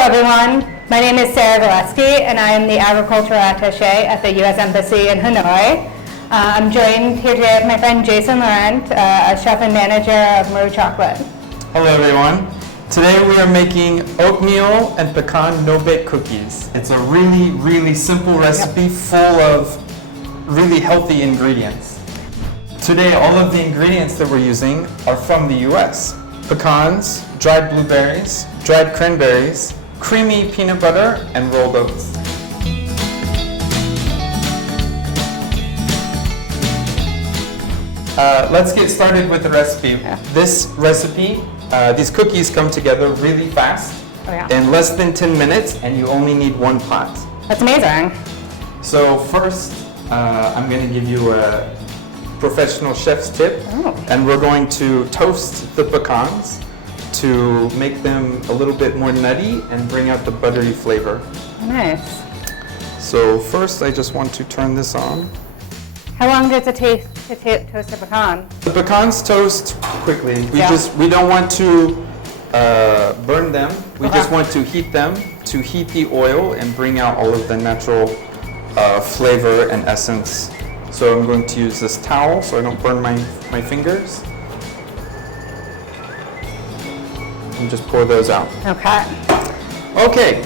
everyone. My name is Sarah Gillespie, and I am the Agricultural Attaché at the U.S. Embassy in Hanoi. I'm joined here today with my friend Jason Lauren, a chef and manager of Maru Chocolate. Hello everyone. Today we are making oatmeal and pecan no-bake cookies. It's a really simple recipe full of really healthy ingredients. Today all of the ingredients that we're using are from the US. Pecans, dried blueberries, dried cranberries, creamy peanut butter, and rolled oats. Let's get started with the recipe. This recipe, these cookies come together really fast, in less than 10 minutes, and you only need one pot. That's amazing. So first, I'm going to give you a professional chef's tip, and we're going to toast the pecans to make them a little bit more nutty and bring out the buttery flavor. Nice. So first, I just want to turn this on. How long does it take to toast a pecan? The pecans toast quickly. We don't want to burn them. We just want to heat them to heat the oil and bring out all of the natural flavor and essence. So I'm going to use this towel so I don't burn my fingers. And just pour those out. Okay. Okay,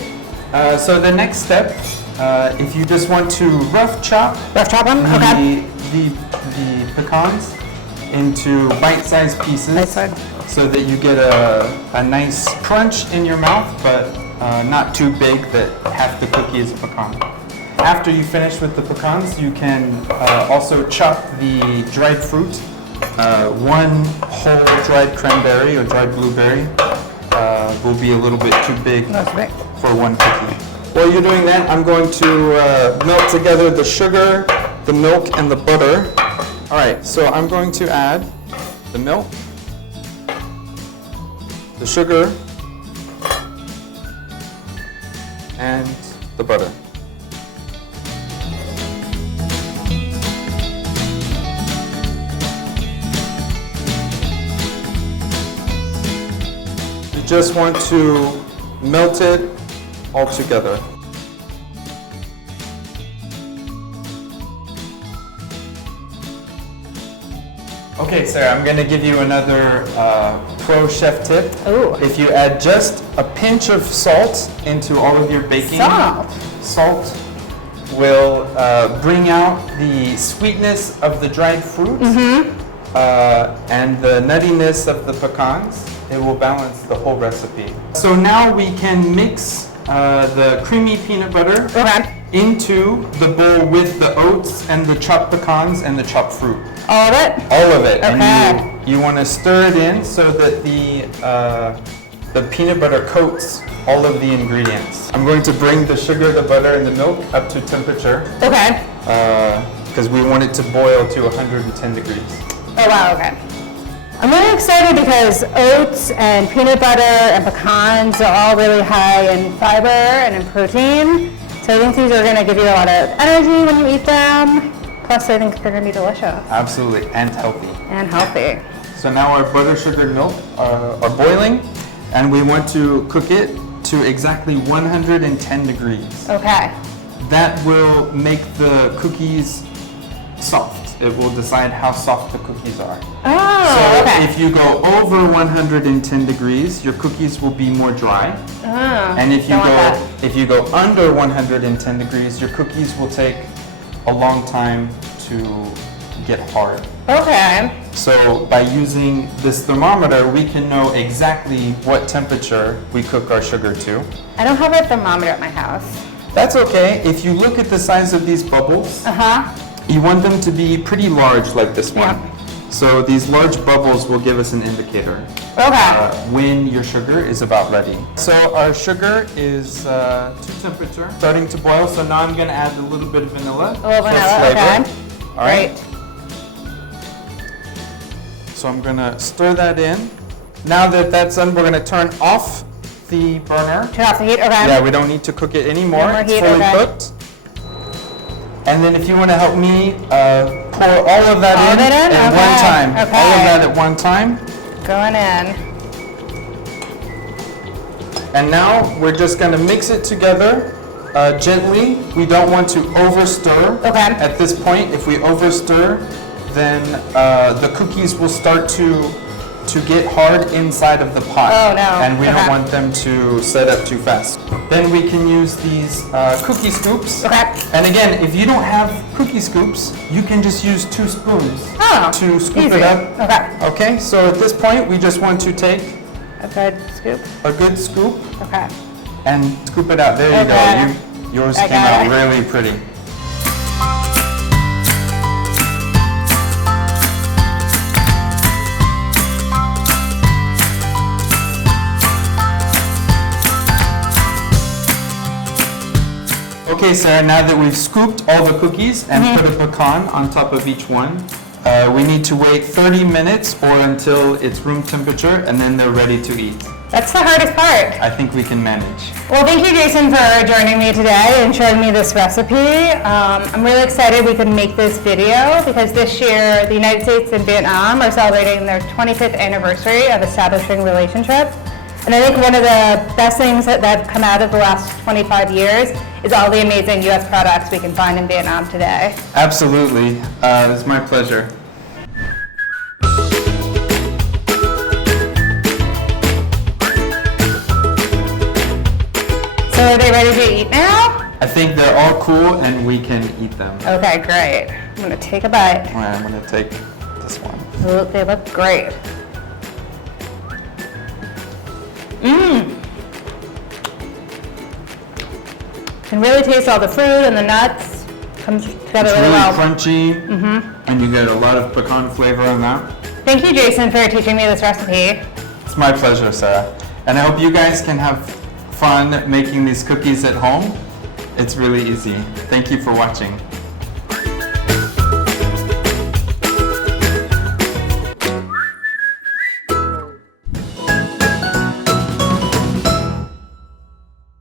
so the next step, if you just want to rough chop them? the pecans into bite-sized pieces so that you get a nice crunch in your mouth, but not too big that half the cookie is a pecan. After you finish with the pecans, you can also chop the dried fruit. One whole dried cranberry or dried blueberry will be a little bit too big for one cookie. While you're doing that, I'm going to melt together the sugar, the milk, and the butter. All right, so I'm going to add the milk, the sugar, and the butter. You just want to melt it all together. Okay, Sarah, I'm going to give you another pro chef tip. Ooh. If you add just a pinch of salt into all of your baking, salt will bring out the sweetness of the dried fruit and the nuttiness of the pecans. It will balance the whole recipe. So now we can mix the creamy peanut butter into the bowl with the oats and the chopped pecans and the chopped fruit. All of it? All of it. Okay. And you want to stir it in so that the peanut butter coats all of the ingredients. I'm going to bring the sugar, the butter, and the milk up to temperature. Okay. Because we want it to boil to 110 degrees. Oh wow, okay. I'm really excited because oats and peanut butter and pecans are all really high in fiber and in protein. So I think these are going to give you a lot of energy when you eat them. Plus I think they're going to be delicious. Absolutely, and healthy. And healthy. So now our butter, sugar, and milk are boiling, and we want to cook it to exactly 110 degrees. Okay. That will make the cookies soft. It will decide how soft the cookies are. Oh, so okay. if you go over 110 degrees, your cookies will be more dry. Oh, and if you go under 110 degrees, your cookies will take a long time to get hard. Okay. So by using this thermometer, we can know exactly what temperature we cook our sugar to. I don't have a thermometer at my house. That's okay. If you look at the size of these bubbles, you want them to be pretty large like this one. So these large bubbles will give us an indicator when your sugar is about ready. So our sugar is to temperature, starting to boil. So now I'm going to add a little bit of vanilla. A little vanilla, okay. All right. So I'm going to stir that in. Now that that's done, we're going to turn off the burner. Turn off the heat, okay. Yeah, we don't need to cook it anymore. No more it's heat, fully cooked. And then if you want to help me pour all of that in at one time. Okay. All of that at one time. Going in. And now we're just gonna mix it together gently. We don't want to overstir. Okay. At this point, if we overstir, then the cookies will start to get hard inside of the pot. Oh, no. And we don't Okay. want them to set up too fast. Then we can use these cookie scoops. Okay. And again, if you don't have cookie scoops, you can just use 2 spoons Oh, to scoop easy. it up. Okay. Okay, so at this point, we just want to take A good scoop. a good scoop Okay. and scoop it out. There you Okay. go. Yours I came got out it. really pretty. Okay, Sarah, now that we've scooped all the cookies and put a pecan on top of each one, we need to wait 30 minutes or until it's room temperature, and then they're ready to eat. That's the hardest part. I think we can manage. Well, thank you, Jason, for joining me today and showing me this recipe. I'm really excited we could make this video because this year the United States and Vietnam are celebrating their 25th anniversary of establishing relationships. And I think one of the best things that have come out of the last 25 years is all the amazing U.S. products we can find in Vietnam today. Absolutely. It's my pleasure. So are they ready to eat now? I think they're all cool and we can eat them. Okay, great. I'm gonna take a bite. All right, I'm gonna take this one. Ooh, they look great. Mmm. Can really taste all the fruit and the nuts. Comes together It's really really well. crunchy, and you get a lot of pecan flavor in that. Thank you, Jason, for teaching me this recipe. It's my pleasure, Sarah. And I hope you guys can have fun making these cookies at home. It's really easy. Thank you for watching.